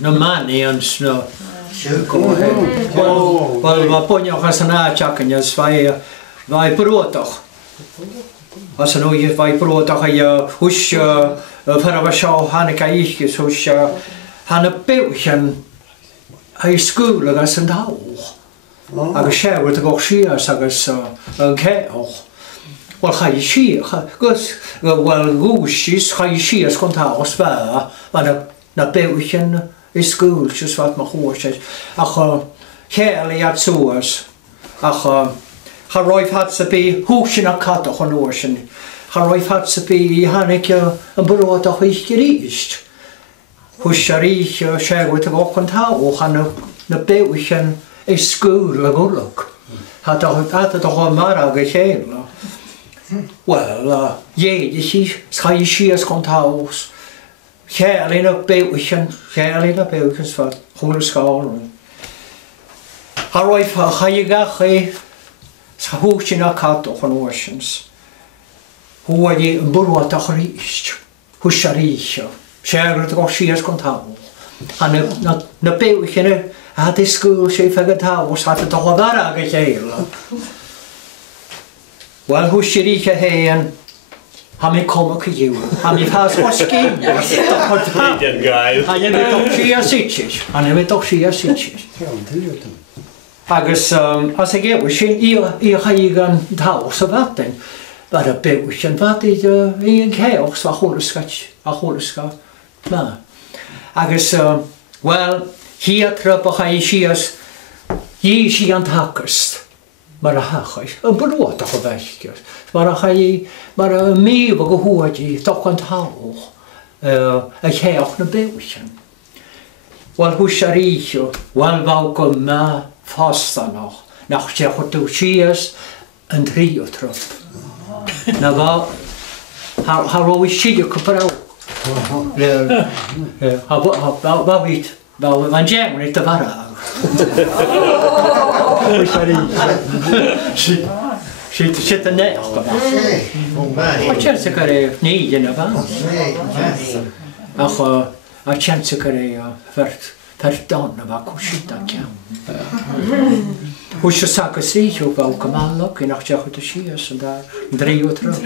na mani ans no. Wel ma ponio chas na chakanyas vai brotoch. As no je vai brotoch ja hus Farrell show Hanika ich hus han beutchen high school agus an hau. Agus sé with Coxheath agus an Ceol. Wel chai si gus wel gúsis chai si as konta os ba na beutchen I school just wat ma chóis ach Ceol at soas ach ha roif hat sa be húsin a cat an ocean ha roif hat sa be Hanik an brot a ich gerist hús rich sé with konta och han na beutchen I school a gulok hat a mara ge Ceol. Well, je schai si as kontaus. Ceol in a beutchen for whole school. Ha roif ha chaigach sa húsin a cat an oceans. Hu je burwat a chríist. Hús a rich. Sé Coxheath kontaus. Han na beutchen had I school sé fegad haus hat a dara ge Ceol. Wel hús sé rich a héan ha mi kom a you. Ha mi has was skin. Ha je mit Coxheath sitches. Ha je mit Coxheath sitches. Agus as I get sin I gan haus a vatten. But a beutchen vat I an Ceol a holoskach. Ma. Agus well Hier trap a sias je si an takast mar a hachais an brot a geweiskes mar a mar a me go hoji toch an tauch a Ceol na beutchen. Wel hús a richo wel vau ma fasta noch nach sé chu sias an trio trop. Na ha ro si go bra. Ha vit Wel, van jam niet te vara. Zit er net op. Wat chance kan je niet in de baan? Ach, wat chance kan je verdaan wat kushit dat jam. Hoe je zaken ziet, hoe welke man ook in acht jaar te zien en daar 3 uur terug.